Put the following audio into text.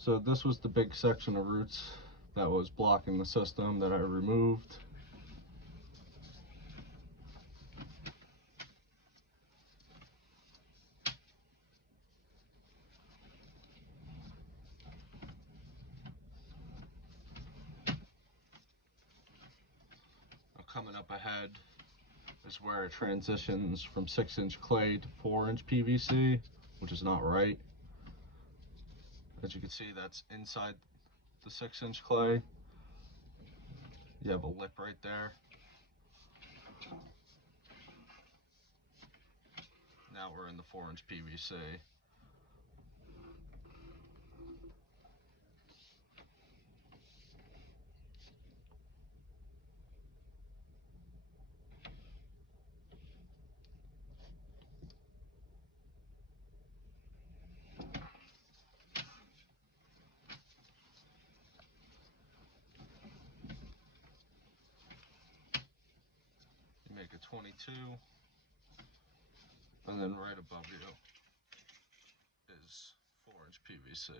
So this was the big section of roots that was blocking the system that I removed. Coming up ahead is where it transitions from 6-inch clay to 4-inch PVC, which is not right. As you can see, that's inside the 6-inch clay. You have a lip right there. Now we're in the 4-inch PVC. You make a 22, and then right above you is 4-inch PVC.